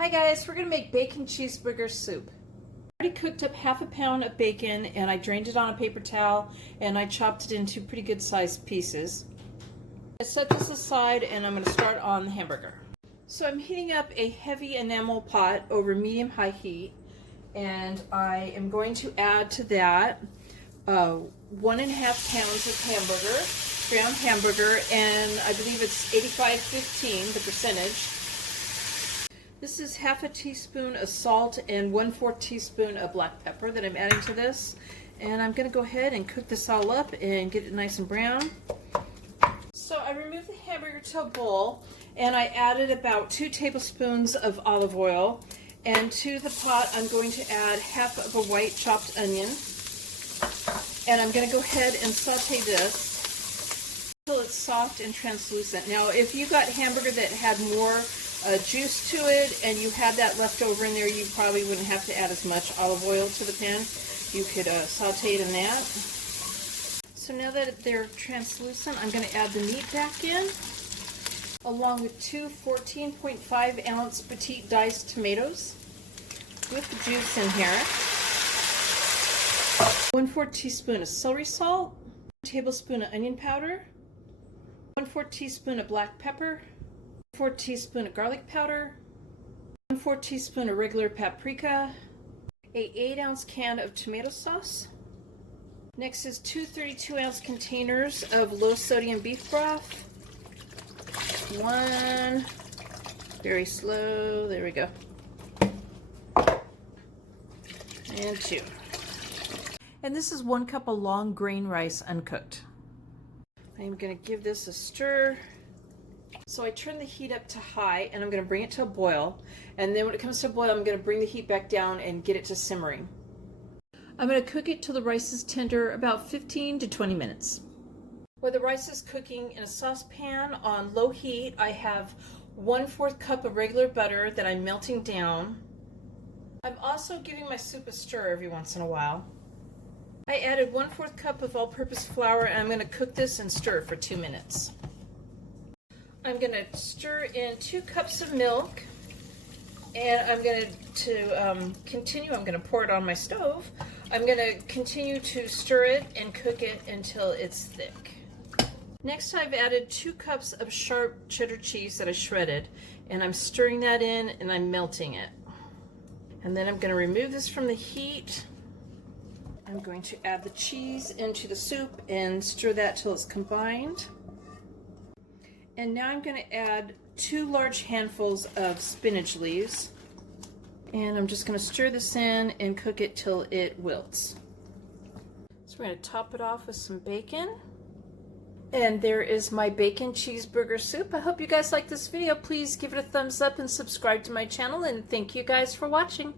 Hi guys, we're gonna make bacon cheeseburger soup. I already cooked up half a pound of bacon and I drained it on a paper towel and I chopped it into pretty good sized pieces. I set this aside and I'm gonna start on the hamburger. So I'm heating up a heavy enamel pot over medium-high heat, and I am going to add to that 1.5 pounds of hamburger, ground hamburger, and I believe it's 85-15, the percentage. This is half a teaspoon of salt and 1/4 teaspoon of black pepper that I'm adding to this. And I'm gonna go ahead and cook this all up and get it nice and brown. So I removed the hamburger to a bowl and I added about 2 tablespoons of olive oil. And to the pot, I'm going to add half of a white chopped onion. And I'm gonna go ahead and saute this until it's soft and translucent. Now, if you got hamburger that had more juice to it and you had that left over in there, you probably wouldn't have to add as much olive oil to the pan. You could saute it in that. So now that they're translucent, I'm going to add the meat back in, along with 2 14.5 ounce petite diced tomatoes with the juice in here, 1/4 teaspoon of celery salt, 1 tablespoon of onion powder, 1/4 teaspoon of black pepper, 1/4 teaspoon of garlic powder, 1/4 teaspoon of regular paprika, a 8-ounce can of tomato sauce. Next is 2 32-ounce containers of low sodium beef broth. 1, very slow, there we go, and 2. And this is 1 cup of long grain rice uncooked. I'm going to give this a stir. So I turn the heat up to high and I'm going to bring it to a boil, and then when it comes to a boil I'm going to bring the heat back down and get it to simmering. I'm going to cook it till the rice is tender, about 15 to 20 minutes. While the rice is cooking in a saucepan on low heat, I have 1/4 cup of regular butter that I'm melting down. I'm also giving my soup a stir every once in a while. I added 1/4 cup of all-purpose flour and I'm going to cook this and stir for 2 minutes. I'm going to stir in 2 cups of milk, and I'm going to continue. I'm going to pour it on my stove. I'm going to continue to stir it and cook it until it's thick. Next, I've added 2 cups of sharp cheddar cheese that I shredded, and I'm stirring that in and I'm melting it. And then I'm going to remove this from the heat. I'm going to add the cheese into the soup and stir that till it's combined. And now I'm going to add 2 large handfuls of spinach leaves. And I'm just going to stir this in and cook it till it wilts. So we're going to top it off with some bacon. And there is my bacon cheeseburger soup. I hope you guys like this video. Please give it a thumbs up and subscribe to my channel. And thank you guys for watching.